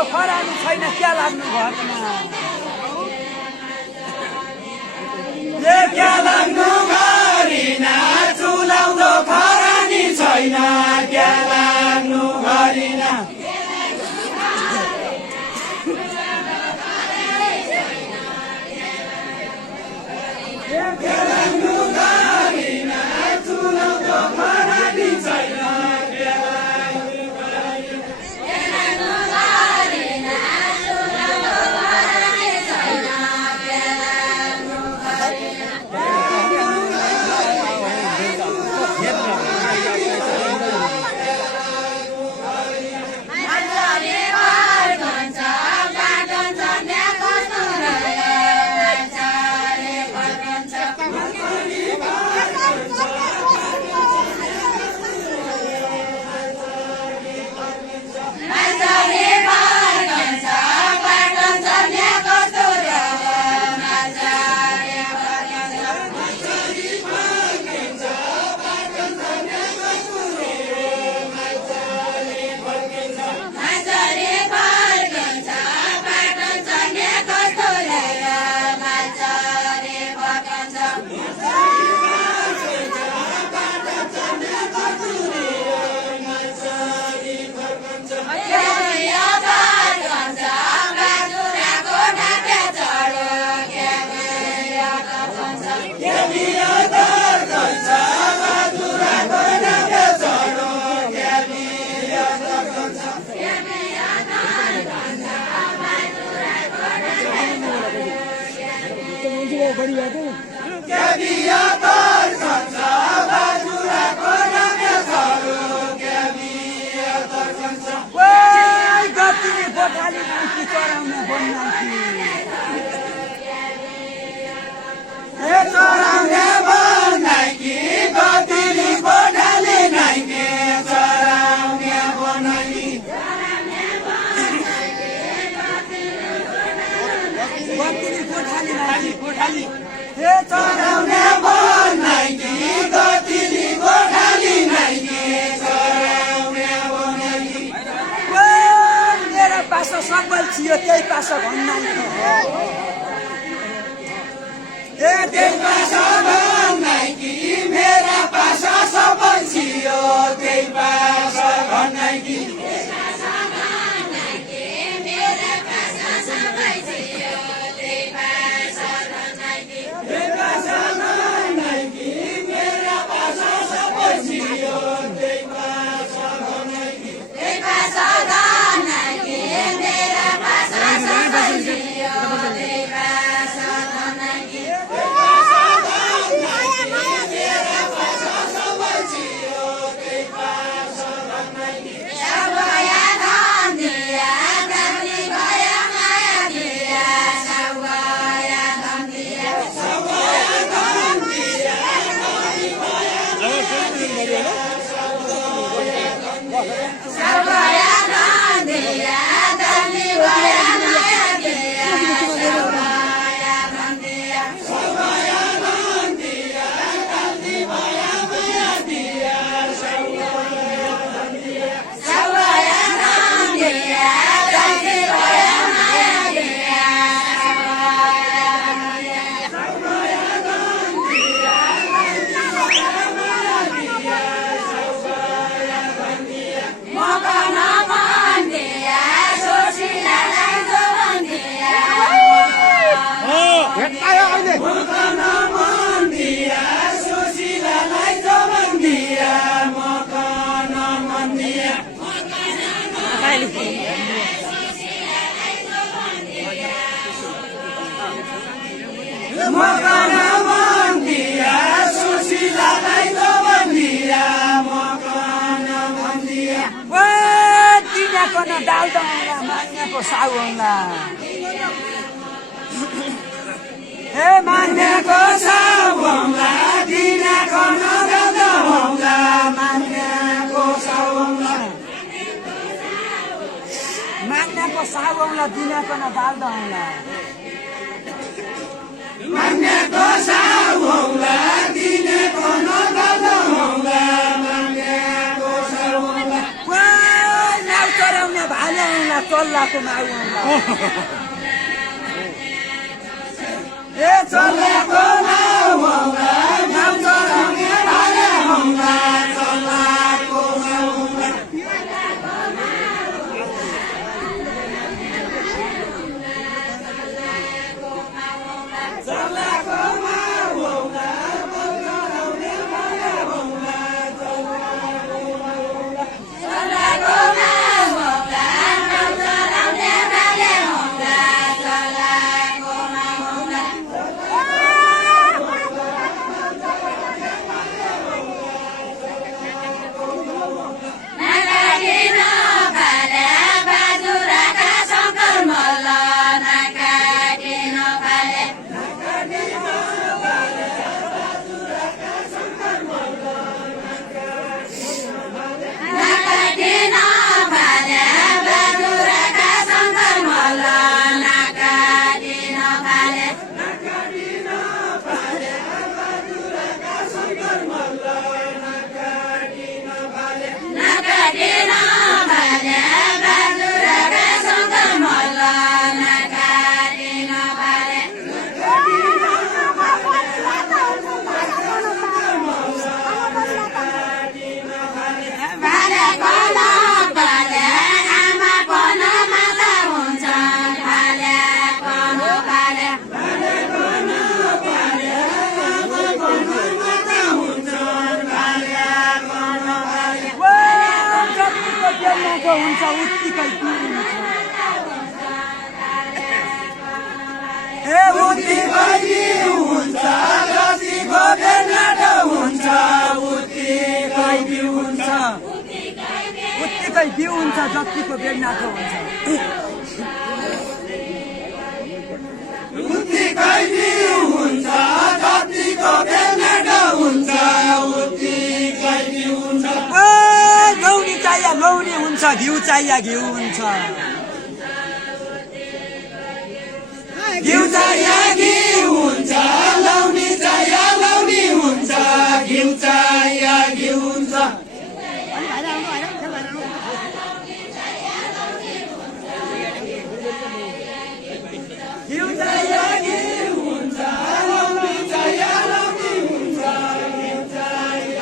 चुलाउँदो खरानी छैन क्या लाग्नु घरमा क्या लाग्नु घरिना चुलाउँदो खरानी छैन क्या लाग्नु घरिना क्या लाग्नु घरिना चुलाउँदो खरानी छैन सम्बल थियो त्यही पासो भन्नाइ त्यही पासो भन्नाइ कि मेरा पासो सम्बल थियो त्यही पासो भन्नाइ कि दाल दौला मान्याको साउला हे मान्याको साउला दिनाको नगद होला मान्याको साउला मान्याको साउला दिनाको न दाल दौला मान्याको साउला दिनाको नगद होला मान्याको साउला चलाउने भाले तल चल्लाको माउ आउँला ए चल्लाको माउ आउँला नाम चलाउने भाले आउँला चल्लाको माउ आउँला चल्लाको माउ आउँला चलाउने भाले आउँला चल्लाको माउ आउँला चल्लाको माउ आउँला नाम चलाउने भाले आउँला चल्लाको माउ आउँला हुन्छ उत्तिकै ए उत्तिकै हुन्छ जतिको बेनाट हुन्छ उत्तिकै बिउ हुन्छ उत्तिकै बिउ हुन्छ जतिको बेनाट हुन्छ उत्तिकै बिउ हुन्छ जतिको बेनाट हुन्छ उत्तिकै बिउ हुन्छ लौनी चाहिए लौनी हुन्छ घिउ चाहिए घिउ हुन्छ घिउ चाहिए घिउ हुन्छ लौनी चाहिए लौनी हुन्छ घिउ चाहिए घिउ हुन्छ घिउ चाहिए घिउ हुन्छ लौनी चाहिए लौनी हुन्छ घिउ चाहिए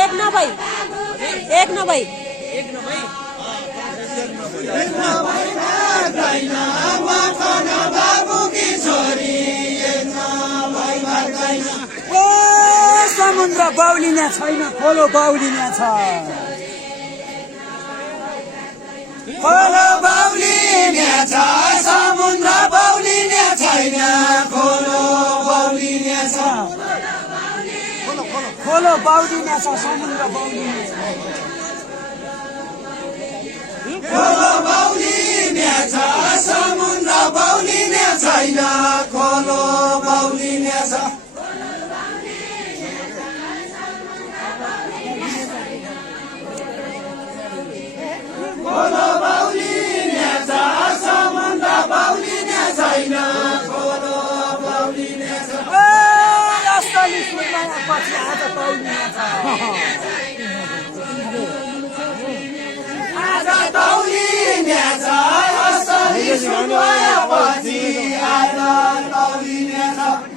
एक न भाई एक न भाई समुद्र बाउलिने छैन खोलो बाउलिने छ खोलो बाउलिने छ समुद्र बाउलिने छैन खोलो बाउलिने छ खोलो बाउलिने छ समुद्र बाउलिने खोलो बाउलिने छ समुद्र बाउलिने छैन खोलो बाउलिने छ खोलो बाउलिने छ समुद्र बाउलिने छैन खोलो बाउलिने छ असली सुनमा पछि आज बाउलिने छ आज बाउलिने छ असली सुनमा पछि आज बाउलिने छ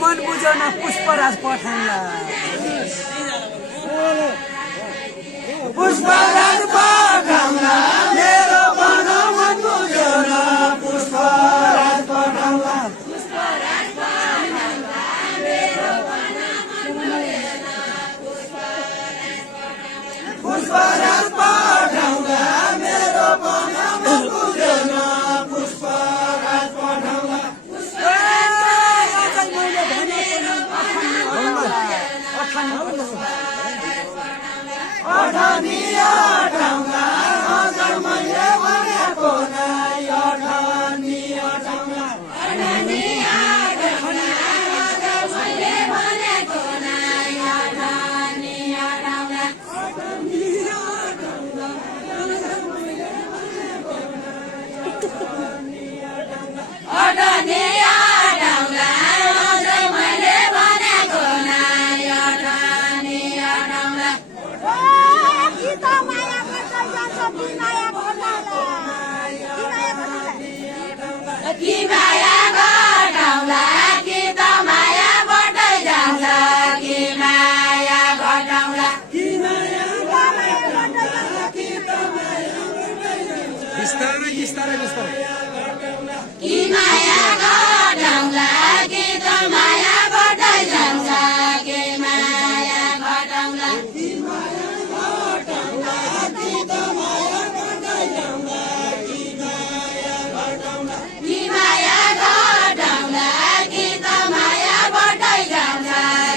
मन बुझ्यो न पुष्पराज पठाउँला पुष्पराज पठाउँला मेरो मन बुझ्यो न पुष्पराज पठाउँला पुष्पराज पठाउँला मेरो मन बुझ्यो न पुष्पराज पठाउँला अठानिया ठाउँला हजुर मैले भनेको नै अठानिया ठाउँला अठानिया ठाउँला हजुर मैले भनेको नै अठानिया ठाउँला अठानिया ठाउँला हजुर मैले भनेको नै अठानिया ठाउँला हजुर मैले भनेको नै अठानिया ठाउँला कि माया घटाउँला कि त माया बढ्दै जान्छ कि माया घटाउँला कि माया घटाउँला कि त माया बढ्दै जान्छ बिस्तारै बिस्तारै बिस्तारै कि माया घटाउँला कि त माया बढ्दै जान्छ कि माया घटाउँला कि माया घटाउँला कि त माया बढ्दै जान्छ कि माया घटाउँला कि माया घटाउँला कि त माया बढ्दै जान्छ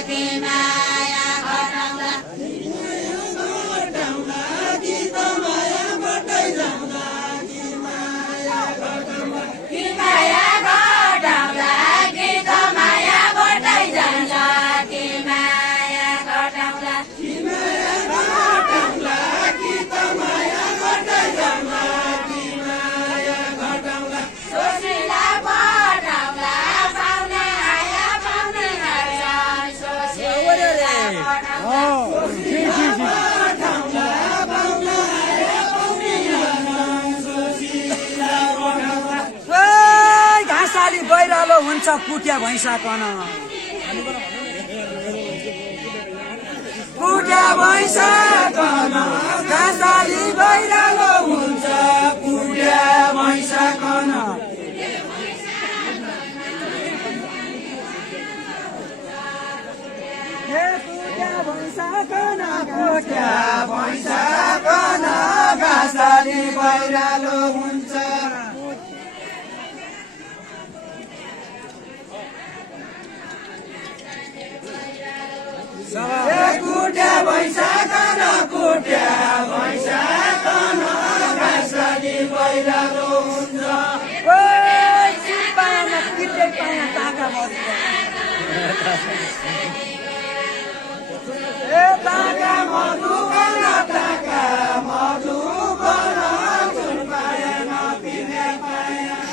कि माया घटाउँला कि त माया बढ्दै जान्छ कि माया घटाउँला कि माया घाँसाली बैरालो हुन्छ कुट्या भैँसाकन कुट्या भैँसाकन घाँसाली बैरालो हुन्छ कुट्या भैँसाकन कुट्या भैँसाकन घाँसाली बैरालो हुन्छ कुट्या भैँसाकन घाँसाली बैरालो हुन्छ ताका मधुकन ताका मधुकन जुन पाया नपिने पाया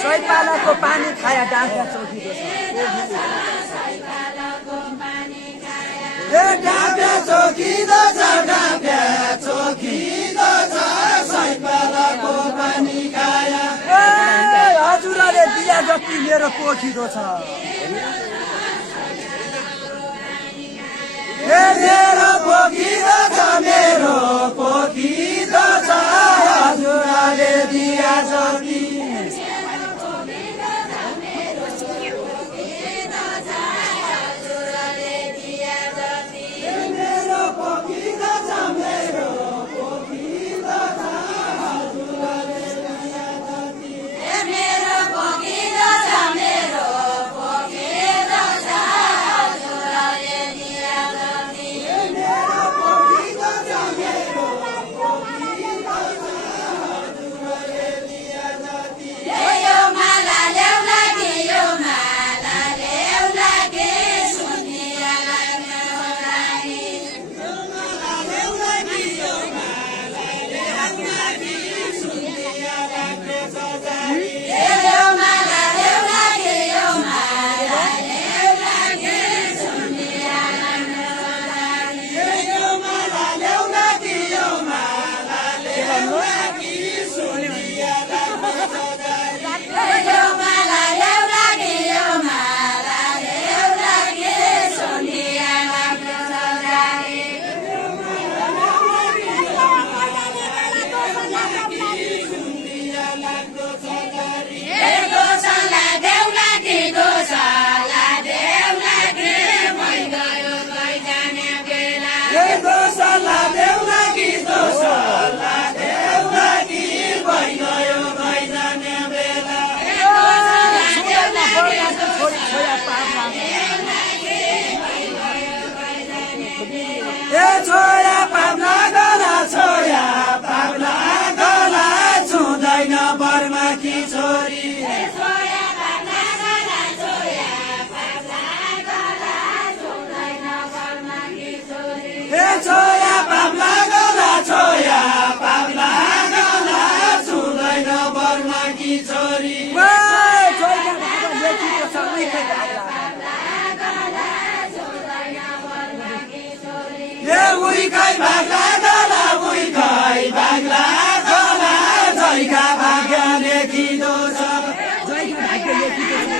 सैपालाको पानी खाया डाँफा चौकीदो छ सैपालाको पानी खाया हजुरले दिया जति मेरो पोखिदो छ मेरो पोखिदो छ मेरो पोखिदो छ हजुरले दिया जति उइकै भाग्ला गला उइकै भाग्ला गला जयका भाग्य लेखिदो छ जयका भाग्य लेखिदो छ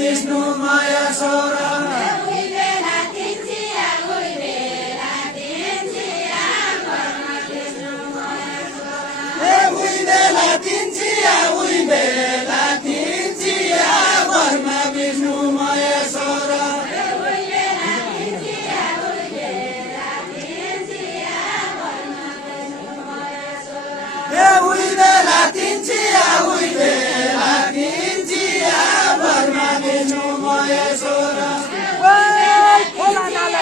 विष्णुमय स्वर विष्णुमय स्वर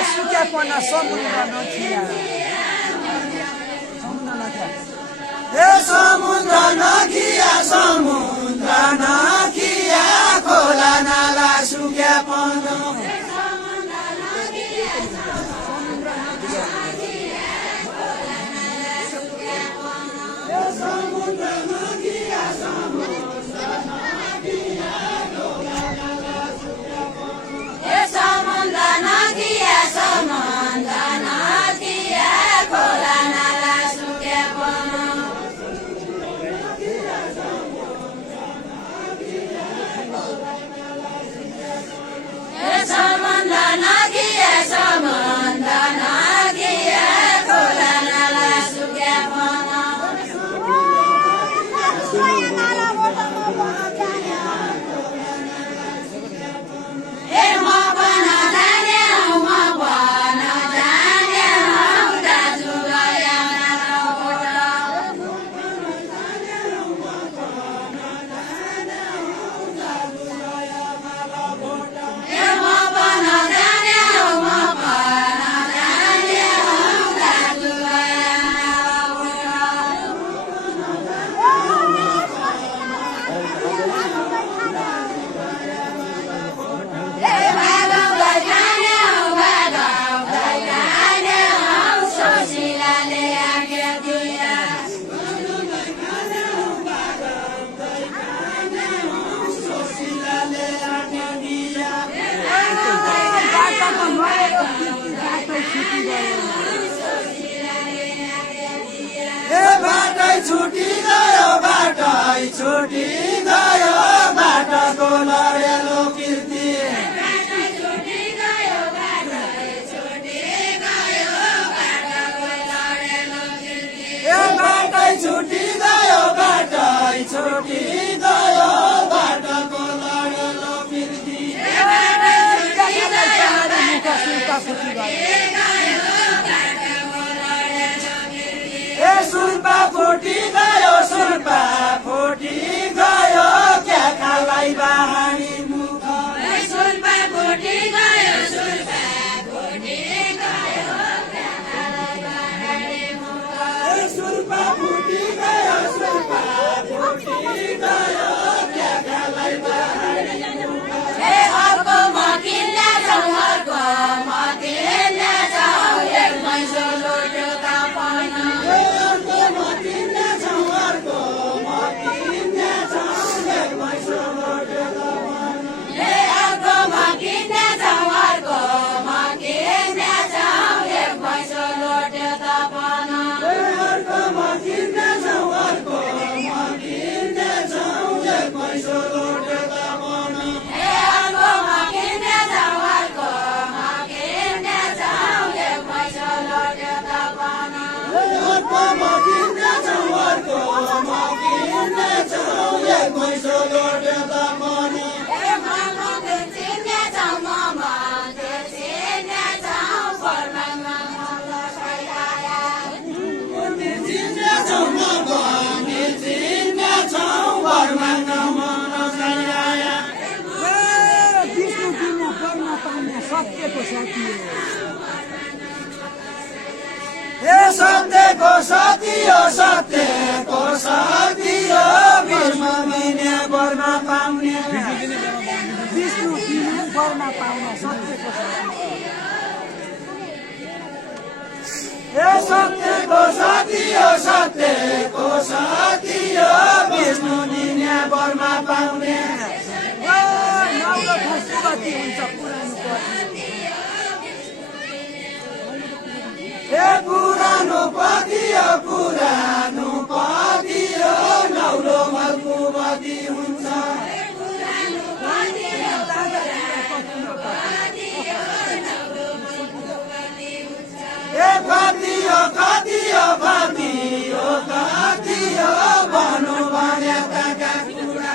सुक्यापना समुद्र नखिया समुद्र नखिया समुद्र नखिया खोला नाला सुक्यापना छुटी गयो बाटोको लडेलो कीर्ति बाटै छुटी गयो बाटोको लडेलो कीर्ति सुर्पा फुटी गयो क्या खालाई बाहानी मुख सुर्पा फुटी गयो क्या खालाई बाहानी मुख अर्को मकिल्ला छौ एक मैसो लोटो तापन सत्यको साथी हो हे सत्यको साथी हो सत्यको साथी हो विष्णु दिने वरमा पाउने विष्णु दिने वरमा पाउने सत्यको साथी हे सत्यको साथी हो सत्यको साथी हो विष्णु दिने वरमा पाउने नौलो खुसुबती हुन्छ पुरानो पति हे पुरानो पति हो नौलो मलकुबती हुन्छ हे कति हो भनौँ भने ताका कुरा